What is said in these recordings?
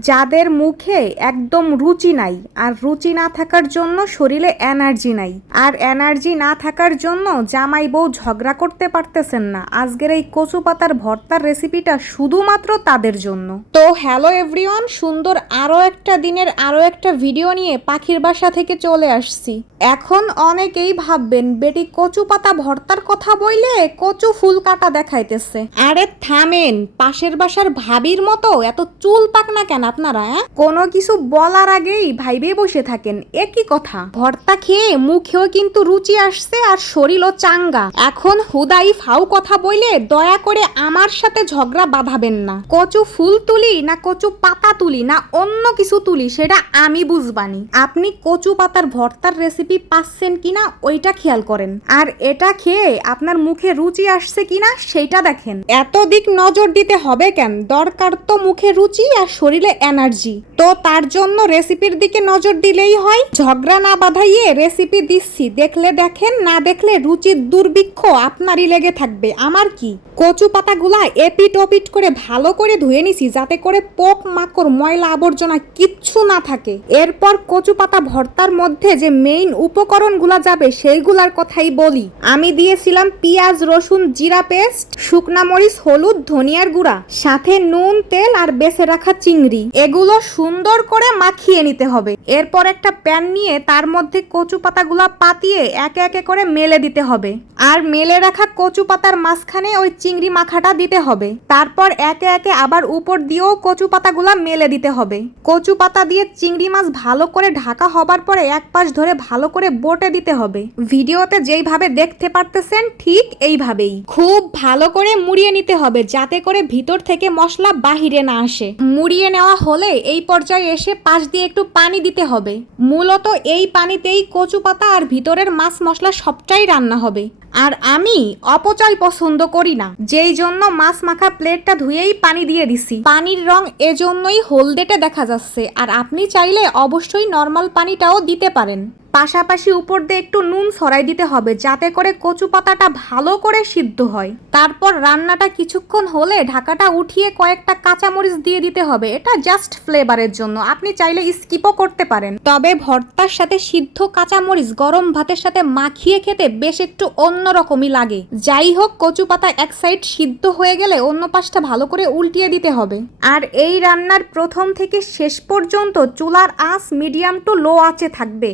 যাদের মুখে একদম রুচি নাই আর রুচি না থাকার জন্য শরীরে এনার্জি নাই। আর এনার্জি না থাকার জন্য জামাই বউ ঝগড়া করতে পারতেছেন না। আজকের এই কচু পাতার ভর্তার রেসিপিটা শুধুমাত্র তাদের জন্য। তো হ্যালো এভরিওয়ান, সুন্দর আরও একটা দিনের আরও একটা ভিডিও নিয়ে পাখির বাসা থেকে চলে আসছি। এখন অনেকেই ভাববেন, বেটি, কচু পাতা ভর্তার কথা বইলে কচু ফুল কাটা দেখাইতেছে। আরে থামেন, পাশের বাসার ভাবির মতো এত চুল পাক না কেন? আপনারা? কোনো কিছু বলার আগেই ভাইবে বসে থাকেন, একই কথা। ভর্তা খেয়ে মুখেও কিন্তু রুচি আসছে আর শরীরও চাঙ্গা। এখন হুদাই ফাউ কথা বইলে দয়া করে আমার সাথে ঝগড়া বাঁধাবেন না। কচু ফুল তুলি না কচু পাতা তুলি না অন্য কিছু তুলি, সেটা আমি বুঝবানি। আপনি কচু পাতার ভর্তার রেসিপি পাচ্ছেন কিনা ওইটা খেয়াল করেন। আর এটা খেয়ে আপনার মুখে রুচি আসছে কিনা সেইটা দেখেন। এত দিক নজর দিতে হবে কেন? দরকার তো মুখে রুচি আর শরীরে এনার্জি তো তার জন্য রেসিপির দিকে নজর দিলেই হয়, ঝগড়া না বাধাইয়ে রেসিপি দিচ্ছি। দেখলে দেখেন, না দেখলে রুচির দুর্ভিক্ষ আপনারই লেগে থাকবে। আমার কি? কচু পাতাগুলা এপিট ওপিট করে ভালো করে ধুয়ে নিছি, যাতে করে পোক মাকড়, ময়লা আবর্জনা কিচ্ছু না থাকে। এরপর কচু পাতা ভর্তার মধ্যে যে মেইন উপকরণগুলা যাবে, সেইগুলার কথাই বলি। আমি দিয়েছিলাম পেঁয়াজ, রসুন, জিরা পেস্ট শুকনা মরিচ, হলুদ, ধনিয়ার গুঁড়া, সাথে নুন, তেল আর বেছে রাখা চিংড়ি। এগুলো সুন্দর করে মাখিয়ে নিতে হবে। এরপর একটা প্যান নিয়ে তার মধ্যে কচু পাতাগুলা পাতিয়ে একে একে করে মেলে দিতে হবে। আর মেলে রাখা কচু পাতার মাঝখানে ওই চিংড়ি মাখাটা দিতে হবে। তারপর একে একে আবার উপর দিয়েও কচু পাতাগুলা মেলে দিতে হবে। কচু পাতা দিয়ে চিংড়ি মাছ ভালো করে ঢাকা হবার পরে এক পাশ ধরে ভালো করে বটে দিতে হবে। ভিডিওতে যেইভাবে দেখতে পারতেছেন ঠিক এইভাবেই। খুব ভালো করে মুড়িয়ে নিতে হবে যাতে করে ভিতর থেকে মশলা বাহিরে না আসে। মুড়িয়ে নেওয়া হলে এই পর্যায়ে এসে পাশ দিয়ে একটু পানি দিতে হবে। মূলত এই পানিতেই কচু পাতা আর ভিতরের মাছ মশলা সবটাই রান্না হবে। আর আমি অপচয় পছন্দ করি না। যেই জন্য মাছ মাখা প্লেটটা ধুয়েই পানি দিয়ে দিছি। পানির রং এজন্যই হলদেটে দেখা যাচ্ছে। আর আপনি চাইলে অবশ্যই নর্মাল পানিটাও দিতে পারেন। পাশাপাশি উপর দিয়ে একটু নুন ছড়াই দিতে হবে, যাতে করে কচু পাতাটা ভালো করে সিদ্ধ হয়। তারপর রান্নাটা কিছুক্ষণ হলে ঢাকাটা উঠিয়ে কয়েকটা কাঁচামরিচ দিয়ে দিতে হবে। এটা জাস্ট ফ্লেভারের জন্য। আপনি চাইলে স্কিপও করতে পারেন। তবে ভর্তার সাথে সিদ্ধ কাঁচামরিচ গরম ভাতের সাথে মাখিয়ে খেতে বেশ একটু অন্যরকমই লাগে। যাই হোক কচু পাতা এক সাইড সিদ্ধ হয়ে গেলে অন্য পাশটা ভালো করে উল্টিয়ে দিতে হবে। আর এই রান্নার প্রথম থেকে শেষ পর্যন্ত চুলার আঁচ মিডিয়াম টু লো আঁচে থাকবে।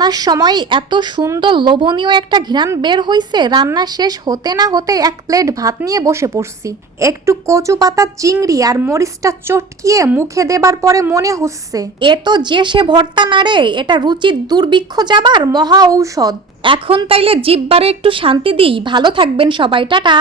রান্নার সময় এত সুন্দর লোভনীয় একটা ঘ্রাণ বের হইছে, রান্না শেষ হতে না হতে এক প্লেট ভাত নিয়ে বসে পড়ছি। একটু কচু পাতা, চিংড়ি আর মরিচটা চটকিয়ে মুখে দেবার পরে মনে হচ্ছে, এ তো যে সে ভর্তা না রে, এটা রুচির দুর্ভিক্ষ যাবার মহা ঔষধ। এখন তাইলে জিব্বারে একটু শান্তি দিই, ভালো থাকবেন সবাই, টাটা।